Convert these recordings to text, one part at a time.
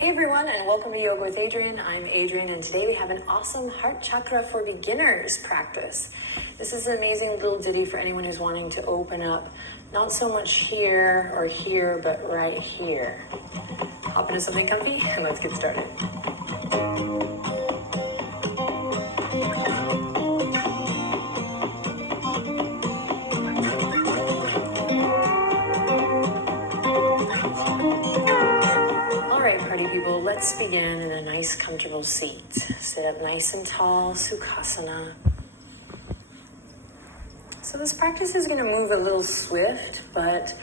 Hey everyone, and welcome to Yoga with Adriene. I'm Adriene, and today we have an awesome heart chakra for beginners practice. This is an amazing little ditty for anyone who's wanting to open up, not so much here or here, but right here. Hop into something comfy and let's get started. Party people, let's begin in a nice comfortable seat. Sit up nice and tall, Sukhasana. So this practice is going to move a little swift, but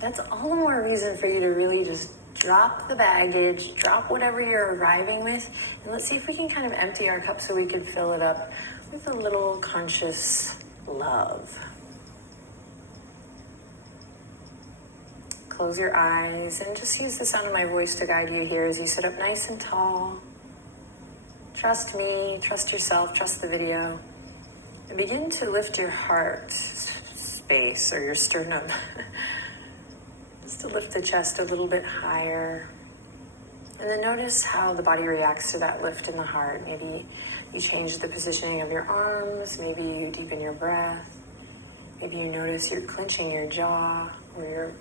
that's all the more reason for you to really just drop the baggage, drop whatever you're arriving with, and let's see if we can kind of empty our cup so we can fill it up with a little conscious love. Close your eyes and just use the sound of my voice to guide you here as you sit up nice and tall. Trust me, trust yourself, trust the video. And begin to lift your heart space or your sternum. Just to lift the chest a little bit higher. And then notice how the body reacts to that lift in the heart. Maybe you change the positioning of your arms. Maybe you deepen your breath. Maybe you notice you're clenching your jaw or your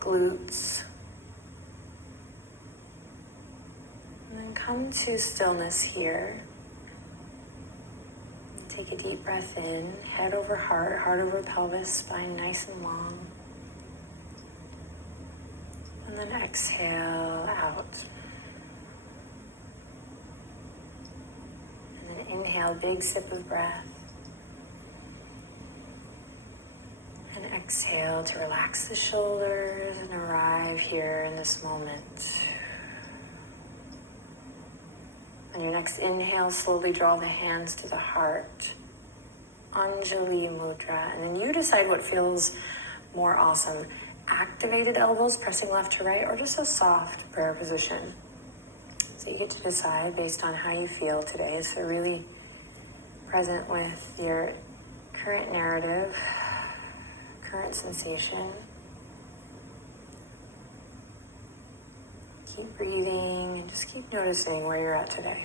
glutes. And then come to stillness here. Take a deep breath in, head over heart, heart over pelvis, spine nice and long. And then exhale out. And then inhale, big sip of breath. And exhale to relax the shoulders and arrive here in this moment. On your next inhale, slowly draw the hands to the heart. Anjali Mudra. And then you decide what feels more awesome. Activated elbows, pressing left to right, or just a soft prayer position. So you get to decide based on how you feel today. So really present with your current narrative, current sensation. Keep breathing and just keep noticing where you're at today.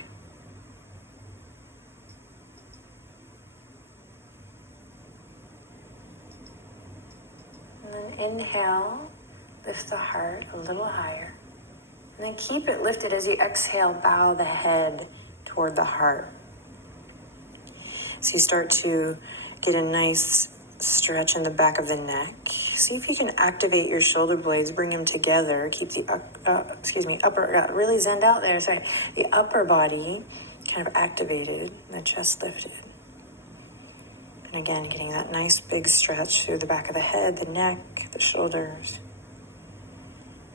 And then inhale, lift the heart a little higher. And then keep it lifted as you exhale, bow the head toward the heart. So you start to get a nice stretch in the back of the neck. See if you can activate your shoulder blades, bring them together. Keep the upper, really zenned out there, sorry. The upper body kind of activated, the chest lifted. And again, getting that nice big stretch through the back of the head, the neck, the shoulders.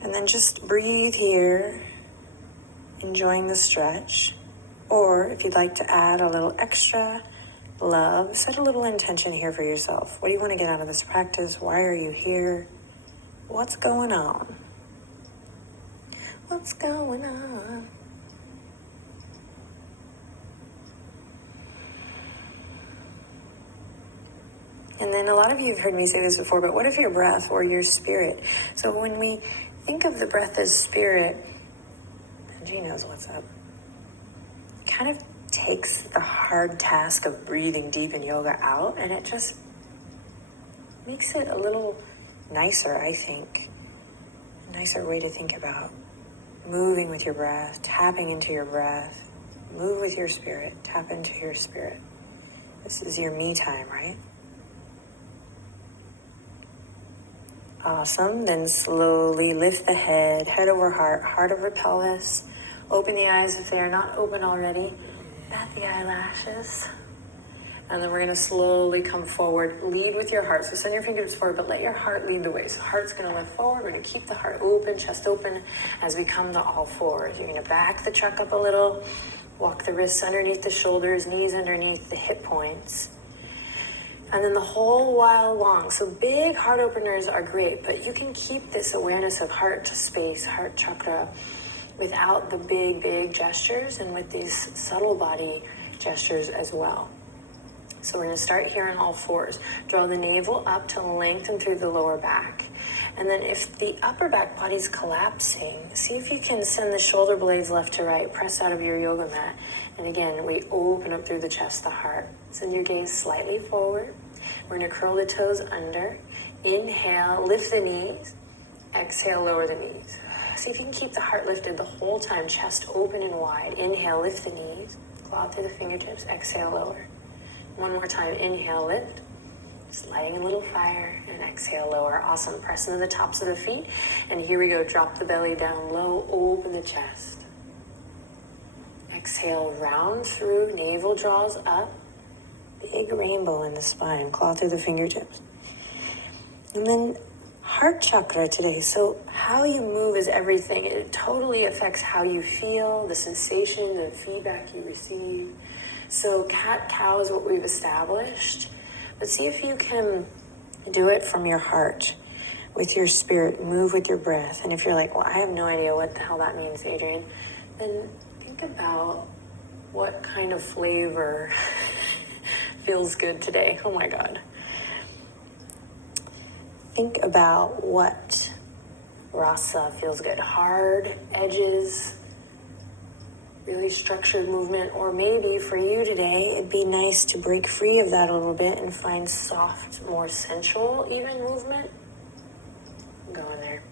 And then just breathe here, enjoying the stretch. Or if you'd like to add a little extra love, set a little intention here for yourself. What do you want to get out of this practice? Why are you here? What's going on? What's going on? And then a lot of you have heard me say this before, but what if your breath or your spirit? So when we think of the breath as spirit, Benji knows what's up, kind of takes the hard task of breathing deep in yoga out, and it just makes it a little nicer, I think. A nicer way to think about moving with your breath, tapping into your breath, move with your spirit, tap into your spirit. This is your me time, right? Awesome. Then slowly lift the head, head over heart, heart over pelvis. Open the eyes if they are not open already. Bat the eyelashes. And then we're going to slowly come forward. Lead with your heart. So send your fingertips forward, but let your heart lead the way. So heart's going to lift forward. We're going to keep the heart open, chest open as we come to all fours. You're going to back the truck up a little. Walk the wrists underneath the shoulders, knees underneath the hip points. And then the whole while long. So big heart openers are great, but you can keep this awareness of heart space, heart chakra, without the big gestures and with these subtle body gestures as well. So we're going to start here on all fours. Draw the navel up to lengthen through the lower back. And then if the upper back body's collapsing, see if you can send the shoulder blades left to right, press out of your yoga mat. And again, we open up through the chest, the heart. Send your gaze slightly forward. We're going to curl the toes under. Inhale, lift the knees. Exhale, lower the knees. See if you can keep the heart lifted the whole time, chest open and wide. Inhale, lift the knees. Claw through the fingertips. Exhale, lower. One more time. Inhale, lift. Just lighting a little fire. And exhale, lower. Awesome. Press into the tops of the feet. And here we go. Drop the belly down low. Open the chest. Exhale, round through. Navel draws up. Big rainbow in the spine. Claw through the fingertips. And then heart chakra today. So how you move is everything. It totally affects how you feel, the sensation, the feedback you receive. So cat-cow is what we've established. But see if you can do it from your heart, with your spirit, move with your breath. And if you're like, well, I have no idea what the hell that means, Adrienne, then think about what kind of flavor feels good today. Oh my God. Think about what rasa feels good. Hard edges, really structured movement, or maybe for you today, it'd be nice to break free of that a little bit and find soft, more sensual even movement. Go in there.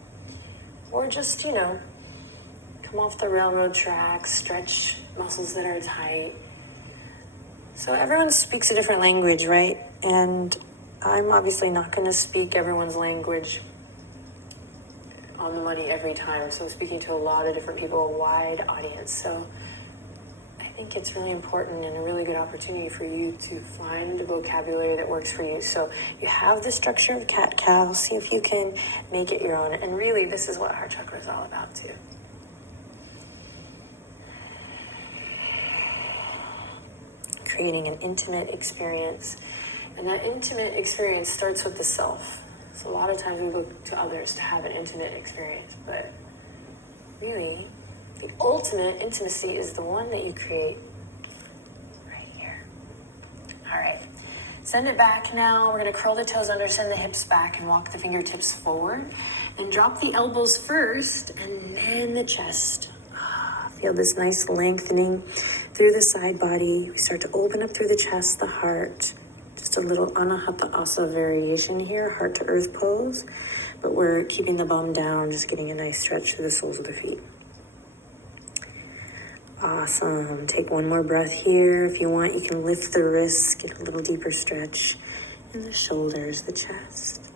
Or just, come off the railroad tracks, stretch muscles that are tight. So everyone speaks a different language, right? And I'm obviously not going to speak everyone's language on the money every time. So I'm speaking to a lot of different people, a wide audience. So I think it's really important and a really good opportunity for you to find a vocabulary that works for you. So you have the structure of cat-cow. See if you can make it your own. And really, this is what heart chakra is all about too. Creating an intimate experience. And that intimate experience starts with the self. So a lot of times we look to others to have an intimate experience, but really, the ultimate intimacy is the one that you create right here. All right, send it back now. We're gonna curl the toes under, send the hips back, and walk the fingertips forward. Then drop the elbows first, and then the chest. Feel this nice lengthening through the side body. We start to open up through the chest, the heart. Just a little Anahata Asa variation here, heart to earth pose. But we're keeping the bum down, just getting a nice stretch through the soles of the feet. Awesome. Take one more breath here. If you want, you can lift the wrists, get a little deeper stretch in the shoulders, the chest.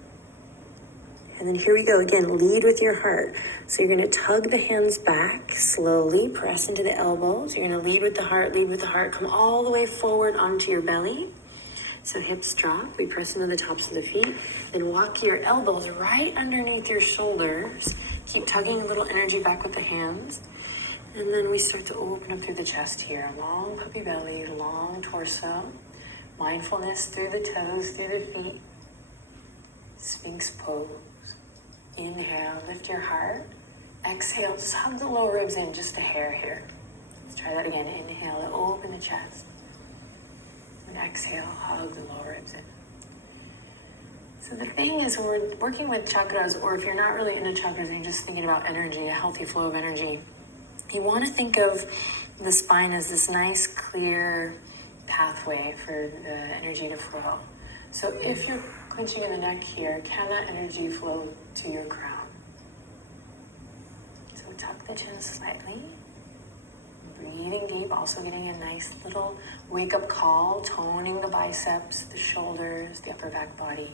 And then here we go again, lead with your heart. So you're gonna tug the hands back slowly, press into the elbows. You're gonna lead with the heart, come all the way forward onto your belly. So hips drop, we press into the tops of the feet, then walk your elbows right underneath your shoulders. Keep tugging a little energy back with the hands. And then we start to open up through the chest here. Long puppy belly, long torso. Mindfulness through the toes, through the feet. Sphinx pose. Inhale, lift your heart. Exhale, just hug the lower ribs in just a hair here. Let's try that again. Inhale to open the chest. And exhale, hug the lower ribs in. So the thing is, when we're working with chakras, or if you're not really into chakras and you're just thinking about energy, a healthy flow of energy, you want to think of the spine as this nice, clear pathway for the energy to flow. So if you're clenching in the neck here, can that energy flow to your crown? So tuck the chin slightly. Breathing deep, also getting a nice little wake-up call, toning the biceps, the shoulders, the upper back body.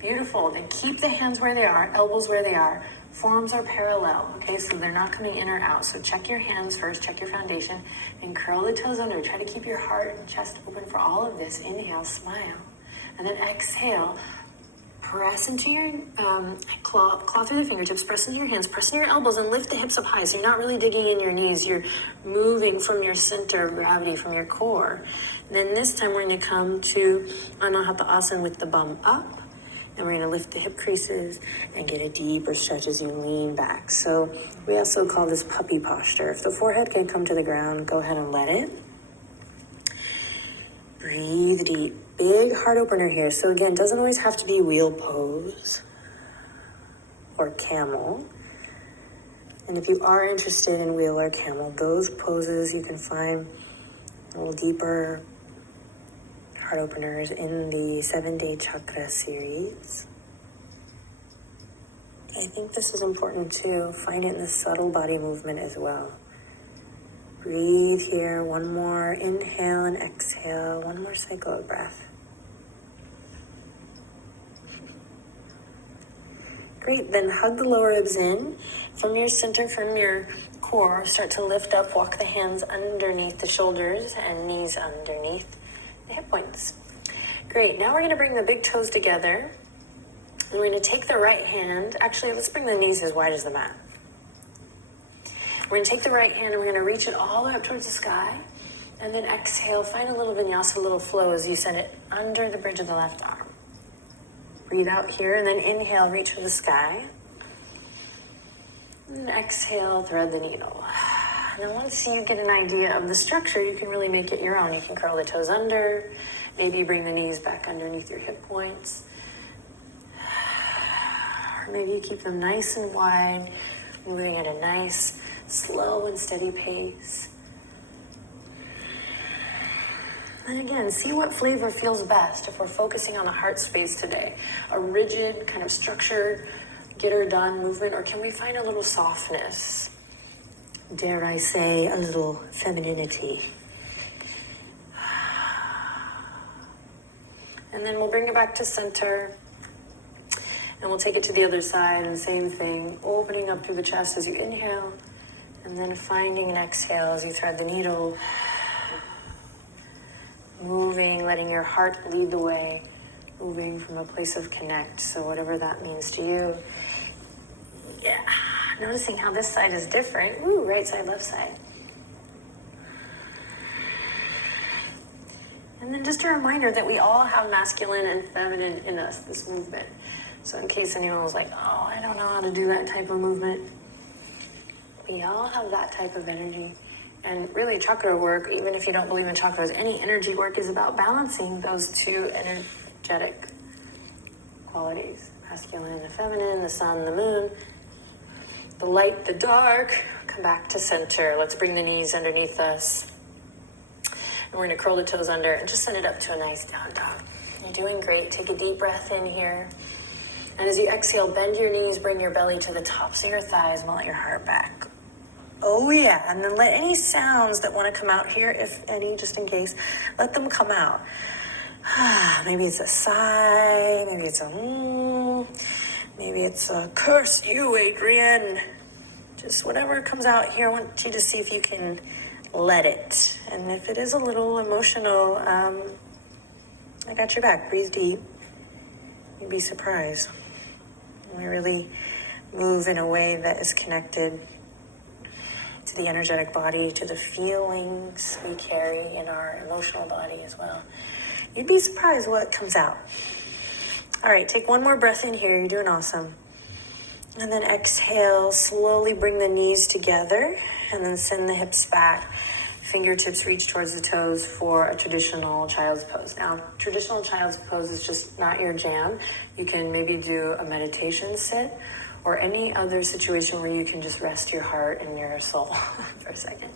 Beautiful. Then keep the hands where they are, elbows where they are. Forearms are parallel, okay? So they're not coming in or out. So check your hands first, check your foundation, and curl the toes under. Try to keep your heart and chest open for all of this. Inhale, smile. And then exhale. Press into your claw through the fingertips, press into your hands, press into your elbows, and lift the hips up high. So you're not really digging in your knees. You're moving from your center of gravity, from your core. And then this time we're going to come to Anahata Asana with the bum up. And we're gonna lift the hip creases and get a deeper stretch as you lean back. So we also call this puppy posture. If the forehead can come to the ground, go ahead and let it. Breathe deep. Big heart opener here. So again, doesn't always have to be wheel pose or camel. And if you are interested in wheel or camel, those poses you can find a little deeper heart openers in the 7-day chakra series. I think this is important too. Find it in the subtle body movement as well. Breathe here. One more inhale and exhale. One more cycle of breath. Great, then hug the lower ribs in. From your center, from your core, start to lift up, walk the hands underneath the shoulders and knees underneath the hip points. Great, now we're gonna bring the big toes together. And we're gonna take the right hand, actually let's bring the knees as wide as the mat. We're gonna take the right hand and we're gonna reach it all the way up towards the sky. And then exhale, find a little vinyasa, a little flow as you send it under the bridge of the left arm. Breathe out here and then inhale, reach for the sky. And exhale, thread the needle. And then once you get an idea of the structure, you can really make it your own. You can curl the toes under, maybe bring the knees back underneath your hip points. Or maybe you keep them nice and wide, moving at a nice, slow and steady pace. And again, see what flavor feels best if we're focusing on the heart space today. A rigid, kind of structured, get her done movement, or can we find a little softness? Dare I say, a little femininity. And then we'll bring it back to center. And we'll take it to the other side, and same thing, opening up through the chest as you inhale, and then finding an exhale as you thread the needle. Moving, letting your heart lead the way, moving from a place of connect, so whatever that means to you. Yeah, noticing how this side is different. Ooh, right side, left side. And then just a reminder that we all have masculine and feminine in us, this movement. So in case anyone was like, oh, I don't know how to do that type of movement. We all have that type of energy. And really chakra work, even if you don't believe in chakras, any energy work is about balancing those two energetic qualities. Masculine and the feminine, the sun, the moon, the light, the dark. Come back to center. Let's bring the knees underneath us. And we're gonna curl the toes under and just send it up to a nice down dog. You're doing great. Take a deep breath in here. And as you exhale, bend your knees, bring your belly to the tops of your thighs and let your heart back. Oh yeah, and then let any sounds that want to come out here, if any, just in case, let them come out. Maybe it's a sigh, maybe it's a maybe it's a curse you, Adrian. Just whatever comes out here, I want you to see if you can let it. And if it is a little emotional, I got your back. Breathe deep. You'd be surprised. We really move in a way that is connected to the energetic body, to the feelings we carry in our emotional body as well. You'd be surprised what comes out. All right, take one more breath in here. You're doing awesome. And then exhale, slowly bring the knees together and then send the hips back. Fingertips reach towards the toes for a traditional child's pose. Now, traditional child's pose is just not your jam. You can maybe do a meditation sit or any other situation where you can just rest your heart and your soul for a second.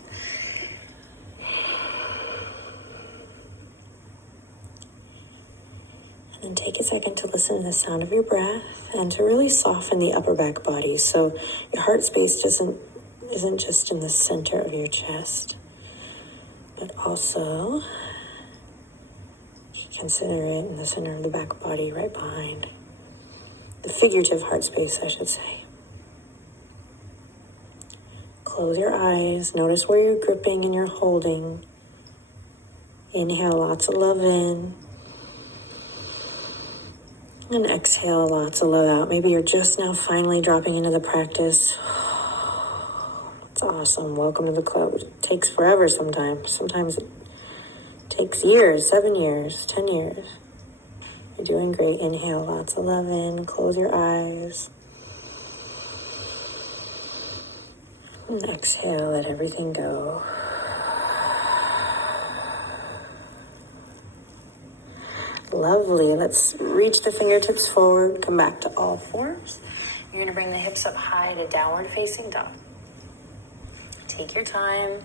And then take a second to listen to the sound of your breath and to really soften the upper back body. So your heart space isn't just in the center of your chest, but also consider it in the center of the back body, right behind. The figurative heart space, I should say. Close your eyes. Notice where you're gripping and you're holding. Inhale lots of love in. And exhale lots of love out. Maybe you're just now finally dropping into the practice. It's awesome. Welcome to the club. It takes forever sometimes. Sometimes it takes years, 7 years, 10 years. You're doing great. Inhale lots of love in. Close your eyes. And exhale, let everything go. Lovely. Let's reach the fingertips forward. Come back to all fours. You're going to bring the hips up high to downward facing dog. Take your time.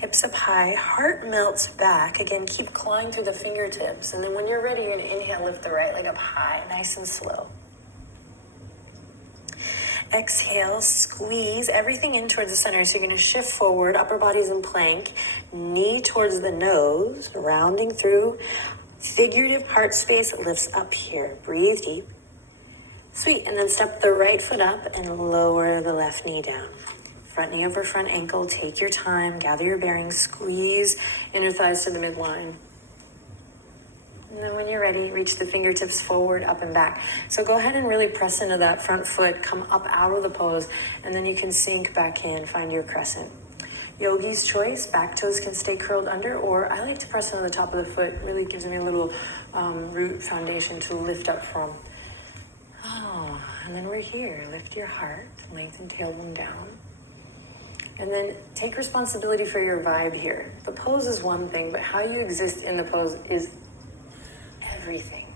Hips up high. Heart melts back. Again, keep clawing through the fingertips. And then when you're ready, you're going to inhale, lift the right leg up high, nice and slow. Exhale, squeeze everything in towards the center. So you're going to shift forward, upper body's in plank, knee towards the nose, rounding through. Figurative heart space lifts up here. Breathe deep. Sweet. And then step the right foot up and lower the left knee down. Front knee over front ankle. Take your time. Gather your bearings. Squeeze inner thighs to the midline. And then when you're ready, reach the fingertips forward, up and back. So go ahead and really press into that front foot. Come up out of the pose. And then you can sink back in. Find your crescent. Yogi's choice, back toes can stay curled under, or I like to press into the top of the foot. It really gives me a little root foundation to lift up from. Oh, and then we're here. Lift your heart, lengthen tailbone down. And then take responsibility for your vibe here. The pose is one thing, but how you exist in the pose is everything.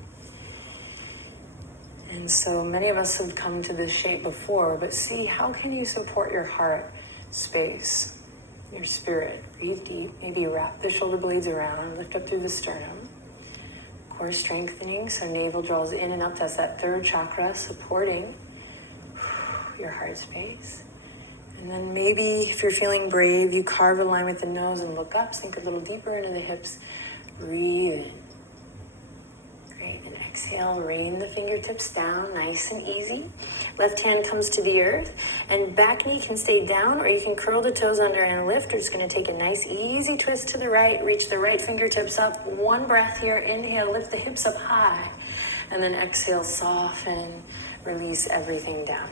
And so many of us have come to this shape before, but see, how can you support your heart space? Your spirit. Breathe deep. Maybe wrap the shoulder blades around. Lift up through the sternum. Core strengthening. So navel draws in and up. That's that third chakra supporting your heart space. And then maybe if you're feeling brave, you carve a line with the nose and look up. Sink a little deeper into the hips. Breathe in. Great. And exhale. Rain the fingertips down. Nice and easy. Left hand comes to the earth, and back knee can stay down, or you can curl the toes under and lift. We're just going to take a nice, easy twist to the right. Reach the right fingertips up. One breath here. Inhale, lift the hips up high. And then exhale, soften, release everything down.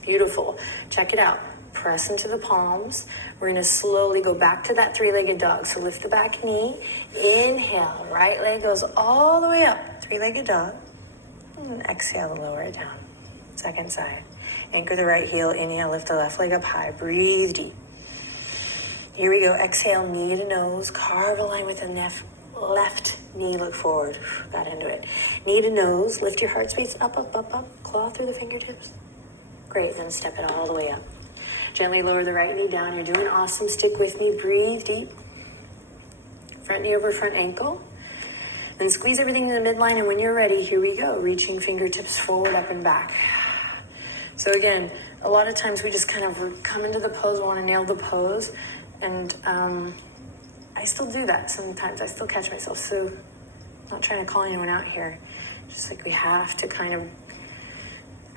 Beautiful. Check it out. Press into the palms. We're going to slowly go back to that three-legged dog. So lift the back knee. Inhale. Right leg goes all the way up. Three-legged dog. And exhale to lower it down. Second side. Anchor the right heel. Inhale, lift the left leg up high. Breathe deep. Here we go. Exhale, knee to nose. Carve a line with the left knee. Look forward. Got into it. Knee to nose. Lift your heart space up, up, up, up. Claw through the fingertips. Great. Then step it all the way up. Gently lower the right knee down. You're doing awesome. Stick with me. Breathe deep. Front knee over front ankle. Then squeeze everything in the midline. And when you're ready, here we go. Reaching fingertips forward, up and back. So again, a lot of times we just kind of come into the pose, want to nail the pose. And I still do that sometimes. I still catch myself. So I'm not trying to call anyone out here. Just like we have to kind of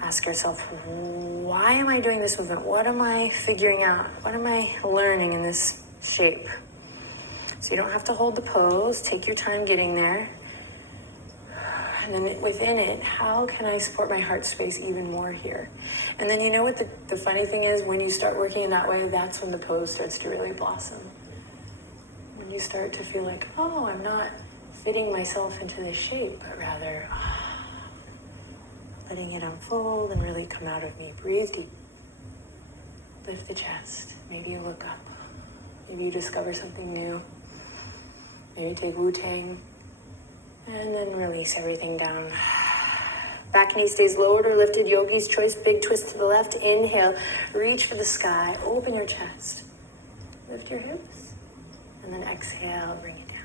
ask ourselves, why am I doing this movement? What am I figuring out? What am I learning in this shape? So you don't have to hold the pose. Take your time getting there. And then within it, how can I support my heart space even more here? And then you know what the funny thing is? When you start working in that way, that's when the pose starts to really blossom. When you start to feel like, oh, I'm not fitting myself into this shape, but rather letting it unfold and really come out of me. Breathe deep. Lift the chest. Maybe you look up. Maybe you discover something new. Maybe take Wu-Tang. And then release everything down. Back knee stays lowered or lifted. Yogi's choice. Big twist to the left. Inhale. Reach for the sky. Open your chest. Lift your hips. And then exhale. Bring it down.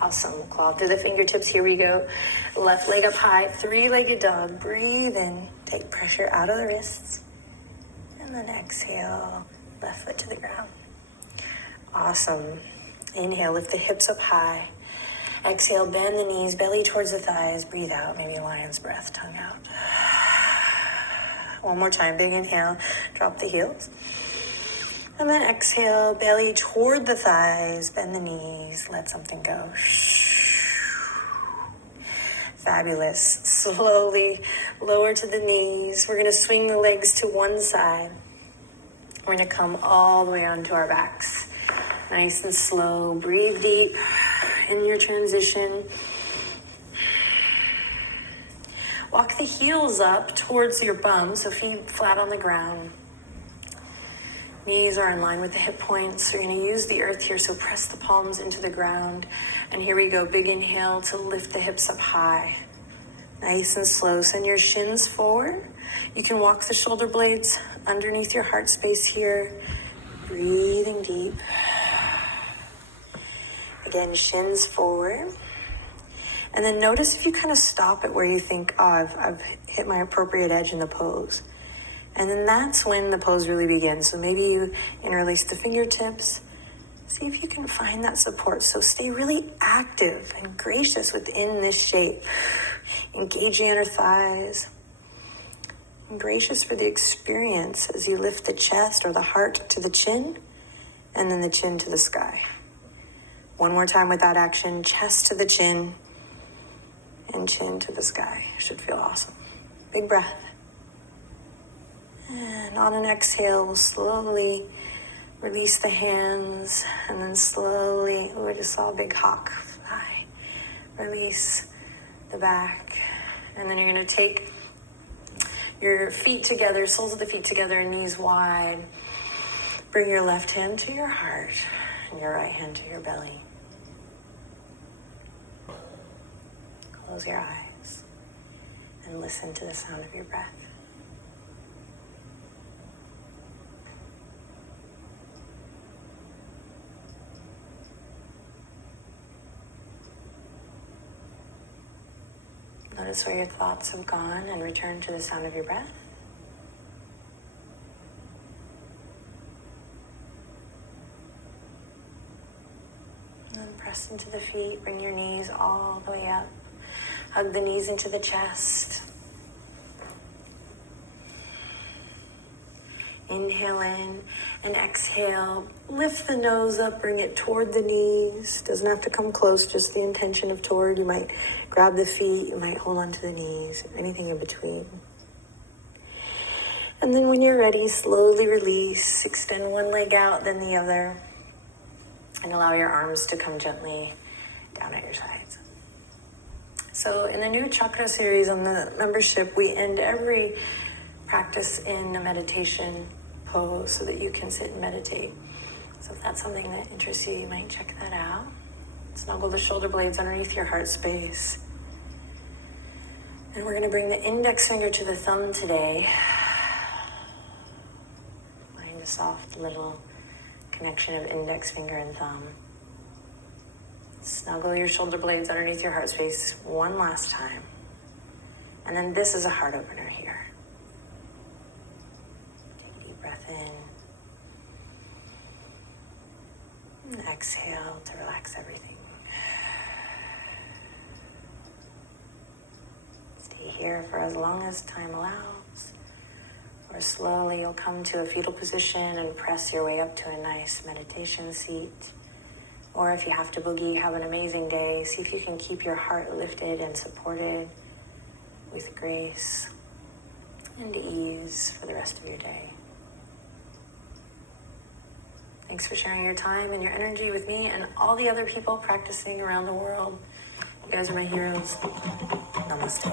Awesome. Claw through the fingertips. Here we go. Left leg up high. Three-legged dog. Breathe in. Take pressure out of the wrists. And then exhale. Left foot to the ground. Awesome. Inhale. Lift the hips up high. Exhale, bend the knees, belly towards the thighs. Breathe out, maybe a lion's breath, tongue out. One more time, big inhale, drop the heels. And then exhale, belly toward the thighs, bend the knees, let something go. Fabulous. Slowly lower to the knees. We're gonna swing the legs to one side. We're gonna come all the way onto our backs. Nice and slow, breathe deep in your transition. Walk the heels up towards your bum, so feet flat on the ground. Knees are in line with the hip points. You're going to use the earth here, so press the palms into the ground. And here we go, big inhale to lift the hips up high. Nice and slow. Send your shins forward. You can walk the shoulder blades underneath your heart space here. Breathing deep. Again, shins forward. And then notice if you kind of stop at where you think, oh, I've hit my appropriate edge in the pose. And then that's when the pose really begins. So maybe you interlace the fingertips. See if you can find that support. So stay really active and gracious within this shape. Engage the inner thighs. And gracious for the experience as you lift the chest or the heart to the chin, and then the chin to the sky. One more time with that action. Chest to the chin and chin to the sky. Should feel awesome. Big breath. And on an exhale, we'll slowly release the hands, and then slowly, I just saw a big hawk fly. Release the back. And then you're going to take your feet together, soles of the feet together, knees wide. Bring your left hand to your heart and your right hand to your belly. Close your eyes and listen to the sound of your breath. Notice where your thoughts have gone and return to the sound of your breath. And then press into the feet, bring your knees all the way up. Hug the knees into the chest. Inhale in and exhale. Lift the nose up, bring it toward the knees. Doesn't have to come close, just the intention of toward. You might grab the feet, you might hold on to the knees, anything in between. And then when you're ready, slowly release. Extend one leg out, then the other. And allow your arms to come gently down at your sides. So in the new Chakra series on the membership, we end every practice in a meditation pose so that you can sit and meditate. So if that's something that interests you, you might check that out. Snuggle the shoulder blades underneath your heart space. And we're going to bring the index finger to the thumb today. Find a soft little connection of index finger and thumb. Snuggle your shoulder blades underneath your heart space one last time. And then this is a heart opener here. Take a deep breath in. And exhale to relax everything. Stay here for as long as time allows. Or slowly you'll come to a fetal position and press your way up to a nice meditation seat. Or if you have to boogie, have an amazing day. See if you can keep your heart lifted and supported with grace and ease for the rest of your day. Thanks for sharing your time and your energy with me and all the other people practicing around the world. You guys are my heroes. Namaste.